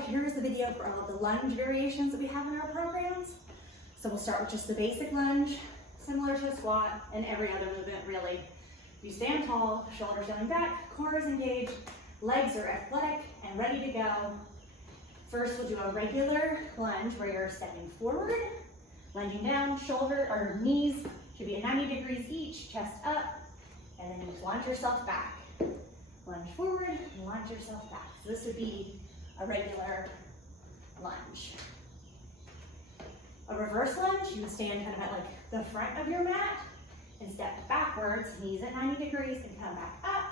here's the video for all of the lunge variations that we have in our programs. So we'll start with just the basic lunge, similar to a squat, and every other movement really. You stand tall, shoulders going back, core is engaged, legs are athletic and ready to go. First, we'll do a regular lunge where you're stepping forward, lunging down, shoulder or knees should be at 90 degrees each, chest up, and then you launch yourself back. Lunge forward, launch yourself back. So this would be a regular lunge. A reverse lunge, you would stand kind of at like the front of your mat and step backwards, knees at 90 degrees and come back up.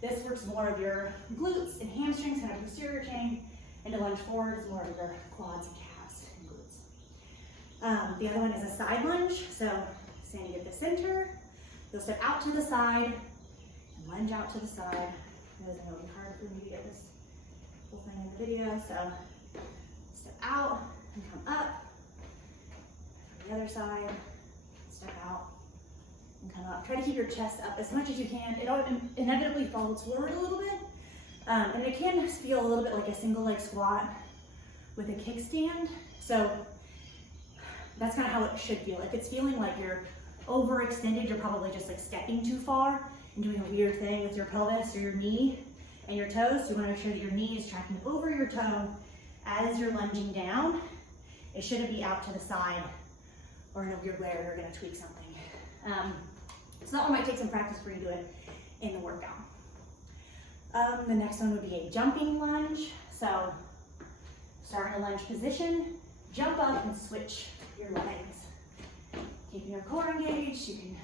This works more of your glutes and hamstrings, kind of posterior chain, and to lunge forward is more of your quads and calves and glutes. The other one is a side lunge. So standing at the center, you'll step out to the side and lunge out to the side. It was really hard for me to get this whole thing in the video. So step out and come up. From the other side, step out and come up. Try to keep your chest up as much as you can. It inevitably folds forward a little bit. And it can feel a little bit like a single leg squat with a kickstand. So that's kind of how it should feel. If it's feeling like you're overextended, you're probably just like stepping too far and doing a weird thing with your pelvis or your knee and your toes. So you want to make sure that your knee is tracking over your toe as you're lunging down. It shouldn't be out to the side or in a weird way or you're going to tweak something. So that one might take some practice for you to do it in the workout. The next one would be a jumping lunge. So start in a lunge position, jump up and switch your legs. Keeping your core engaged, you can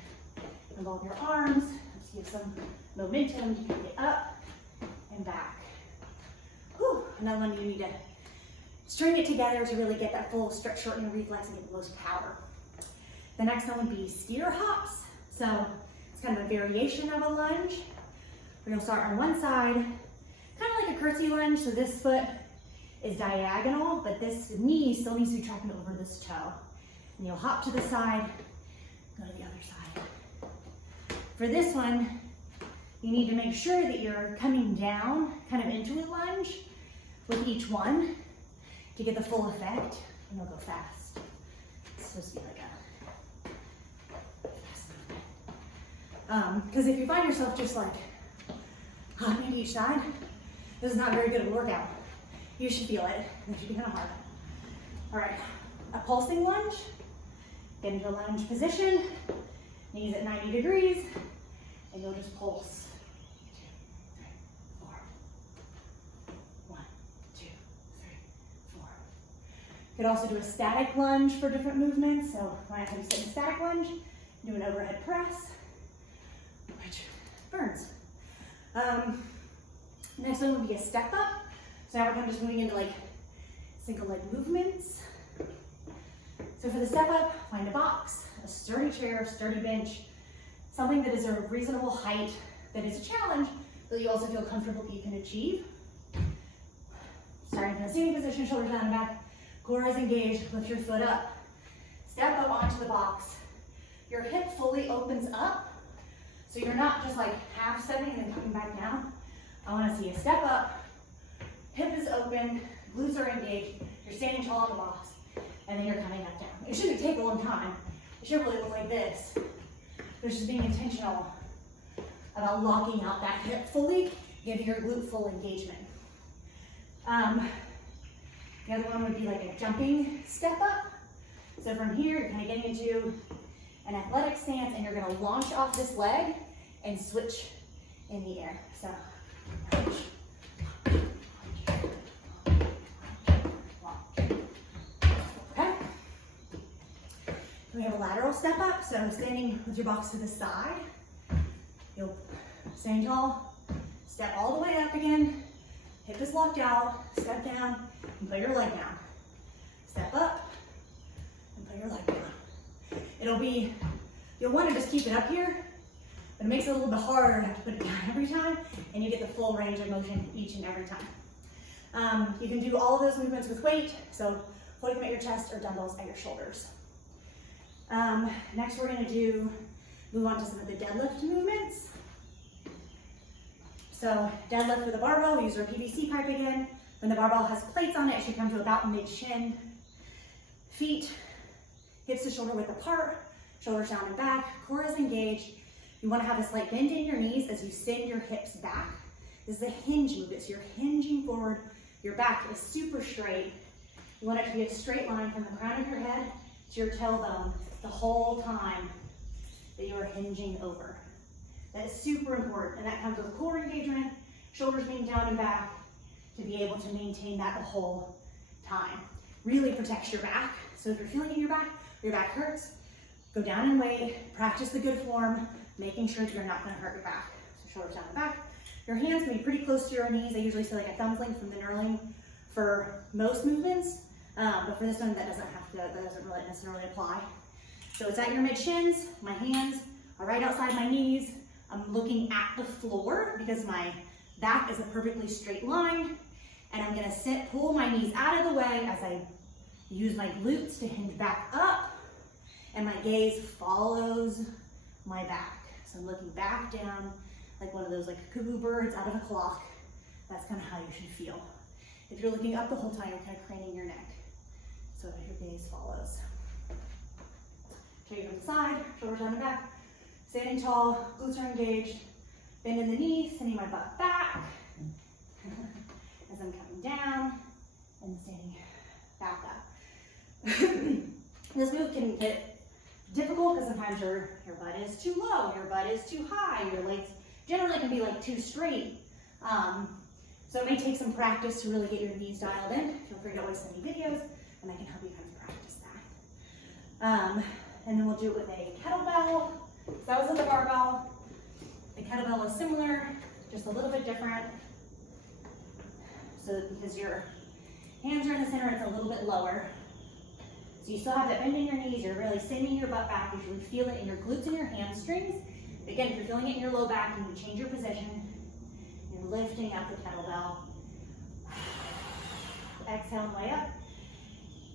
involve your arms, let's give some momentum, you can get up and back. Whew. Another one you need to string it together to really get that full stretch shortening reflex and get the most power. The next one would be steer hops. So it's kind of a variation of a lunge. We're gonna start on one side, kind of like a curtsy lunge. So this foot is diagonal, but this knee still needs to be tracking over this toe. And you'll hop to the side, go to the other side. For this one, you need to make sure that you're coming down, kind of into a lunge with each one to get the full effect, and you'll go fast. It's supposed to be like a fast movement. Because if you find yourself just like hopping to each side, this is not very good of a workout. You should feel it. It should be kind of hard. All right, a pulsing lunge. Get into a lunge position, knees at 90 degrees, and you'll just pulse. 2, 3, 4. 1, 2, 3, 4. You could also do a static lunge for different movements. So when I have you sit in a static lunge, do an overhead press, which burns. Next one would be a step up. So now we're kind of just moving into like single leg movements. So for the step up, find a box, a sturdy chair, sturdy bench, something that is a reasonable height, that is a challenge, but you also feel comfortable that you can achieve. Starting from a standing position, shoulders down and back, core is engaged, lift your foot up, step up onto the box. Your hip fully opens up, so you're not just like half stepping and then coming back down. I want to see a step up, hip is open, glutes are engaged, you're standing tall on the box, and then you're coming back down. It shouldn't take a long time. It should really look like this. There's just being intentional about locking out that hip fully, giving your glute full engagement. The other one would be like a jumping step up. So from here, you're kind of getting into an athletic stance and you're gonna launch off this leg and switch in the air. So, launch. We have a lateral step up, so standing with your box to the side. You'll stand tall, step all the way up again, hip is locked out, step down, and put your leg down. Step up, and put your leg down. You'll want to just keep it up here, but it makes it a little bit harder to have to put it down every time, and you get the full range of motion each and every time. You can do all of those movements with weight, so holding them at your chest or dumbbells at your shoulders. Next we're going to move on to some of the deadlift movements. So deadlift with a barbell, we use our PVC pipe again. When the barbell has plates on it, it should come to about mid-shin. Feet, hips to shoulder width apart, shoulders down and back, core is engaged. You want to have a slight bend in your knees as you send your hips back. This is a hinge movement, so you're hinging forward. Your back is super straight. You want it to be a straight line from the crown of your head to your tailbone the whole time that you are hinging over. That is super important, and that comes with core engagement, shoulders being down and back, to be able to maintain that the whole time. Really protects your back. So if you're feeling it in your back hurts, go down and wait, practice the good form, making sure that you're not gonna hurt your back. So shoulders down and back. Your hands can be pretty close to your knees. I usually say like a thumb's length from the knurling for most movements, but for this one, that doesn't really necessarily apply. So it's at your mid-shins, my hands are right outside my knees. I'm looking at the floor because my back is a perfectly straight line, and I'm gonna pull my knees out of the way as I use my glutes to hinge back up, and my gaze follows my back. So I'm looking back down like one of those like cuckoo birds out of a clock. That's kind of how you should feel. If you're looking up the whole time, you're kind of craning your neck. So your gaze follows. Straight from the side, shoulders down and back. Standing tall, glutes are engaged. Bend in the knees, sending my butt back as I'm coming down and standing back up. This move can get difficult because sometimes your butt is too low, your butt is too high, your legs generally can be like too straight. So it may take some practice to really get your knees dialed in. Feel free to always send me videos and I can help you kind of practice that. And then we'll do it with a kettlebell. So that was with a barbell. The kettlebell is similar, just a little bit different. So because your hands are in the center, it's a little bit lower. So you still have that bend in your knees, you're really sending your butt back. You should feel it in your glutes and your hamstrings. Again, if you're feeling it in your low back, you can change your position. You're lifting up the kettlebell. Exhale and way up.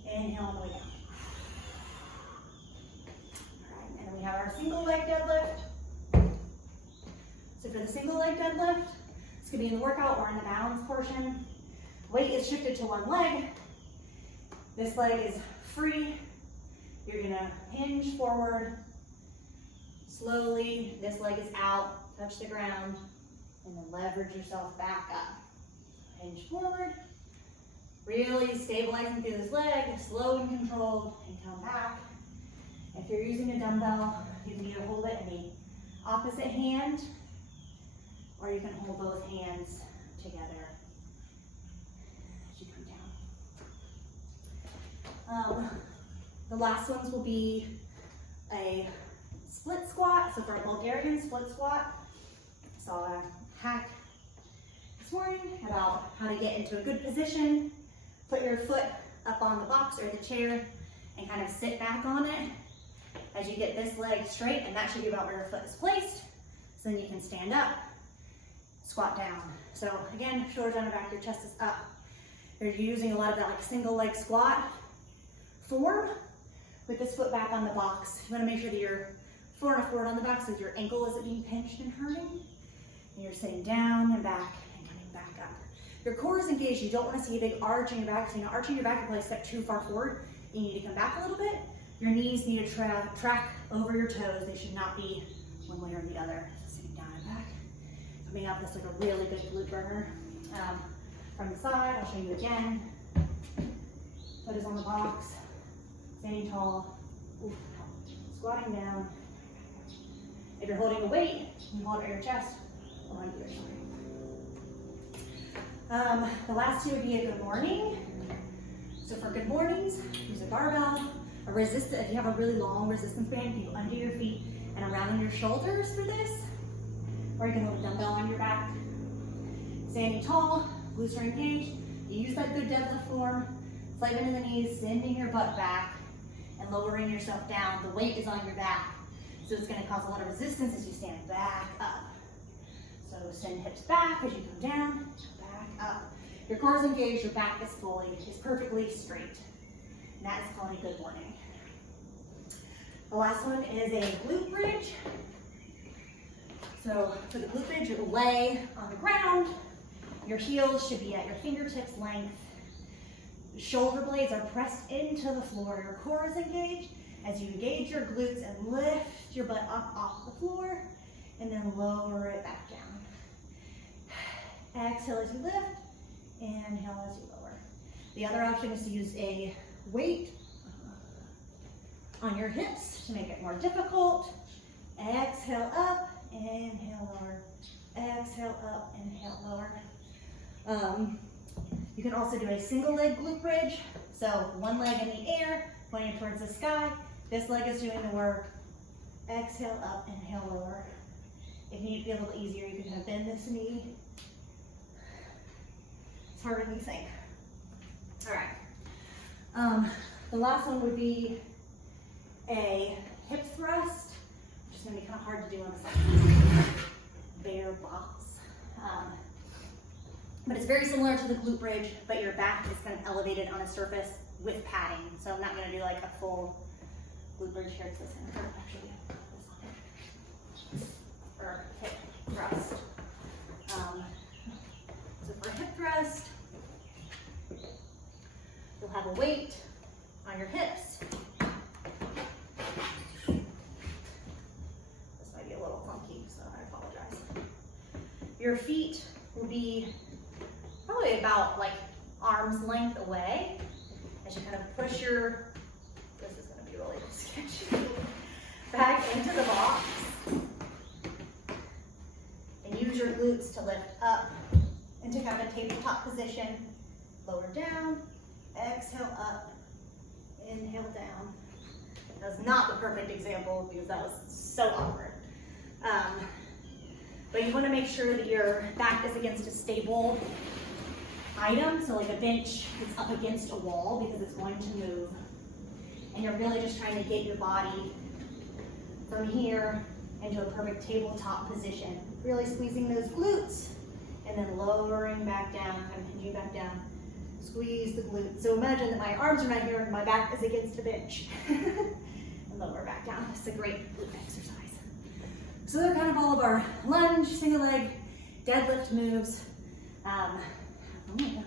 Inhale and way down. All right, and then we have our single leg deadlift. So for the single leg deadlift, this could be in the workout or in the balance portion. Weight is shifted to one leg. This leg is free. You're gonna hinge forward. Slowly, this leg is out, touch the ground, and then leverage yourself back up. Hinge forward. Really stabilizing through this leg, slow and controlled, and come back. If you're using a dumbbell, you can either hold it in the opposite hand, or you can hold both hands together as you come down. The last ones will be a split squat. So for a Bulgarian split squat, I saw a hack this morning about how to get into a good position. Put your foot up on the box or the chair and kind of sit back on it as you get this leg straight, and that should be about where your foot is placed. So then you can stand up, squat down. So again, shoulders down the back, your chest is up. You're using a lot of that like single leg squat form with this foot back on the box. You want to make sure that you're far enough forward on the back so that your ankle isn't being pinched and hurting. And you're sitting down and back and coming back up. Your core is engaged. You don't want to see a big arch in your back. So, arching your back, you probably step too far forward. You need to come back a little bit. Your knees need to track over your toes. They should not be one way or the other. So sitting down and back. Coming up, that's like a really good glute burner. From the side, I'll show you again. Foot is on the box. Standing tall. Ooh, squatting down. If you're holding a weight, you can hold it at your chest or on either side. The last two would be a good morning. So for good mornings, use a barbell. If you have a really long resistance band, you undo your feet and around your shoulders for this. Or you can hold a dumbbell on your back. Standing tall, glutes are engaged. You use that good deadlift form. Slight bend in the knees, sending your butt back and lowering yourself down. The weight is on your back, so it's going to cause a lot of resistance as you stand back up. So send hips back as you come down, back up. Your core is engaged, your back is perfectly straight. And that is called a good morning. The last one is a glute bridge. So for the glute bridge, you lay on the ground, Your heels should be at your fingertips length. Shoulder blades are pressed into the floor. Your core is engaged as you engage your glutes and lift your butt up off the floor and then lower it back down. Exhale as you lift, inhale as you lower. The other option is to use a weight on your hips to make it more difficult. Exhale up, inhale lower. Exhale up, inhale lower. You can also do a single leg glute bridge. So one leg in the air, pointing towards the sky. This leg is doing the work. Exhale up, inhale lower. If you need to be a little easier, you can kind of bend this knee. It's harder than you think. All right. The last one would be a hip thrust, which is going to be kind of hard to do on this bare box. But it's very similar to the glute bridge, but your back is kind of elevated on a surface with padding. So I'm not going to do like a full glute bridge here. It's this one. Actually, this one. Or hip thrust. So for hip thrust, you'll have a weight on your hips. This might be a little funky, so I apologize. Your feet will be probably about like arm's length away as you kind of push your, this is going to be really sketchy, back into the box. And use your glutes to lift up into kind of a tabletop position. Lower down, exhale up, inhale down. That was not the perfect example because that was so awkward. But you want to make sure that your back is against a stable item, so like a bench is up against a wall because it's going to move. And you're really just trying to get your body from here into a perfect tabletop position. Really squeezing those glutes and then lowering back down, kind of hinging back down. Squeeze the glutes. So imagine that my arms are right here and my back is against a bench. And lower back down. It's a great glute exercise. So they're kind of all of our lunge, single leg, deadlift moves. Oh my God.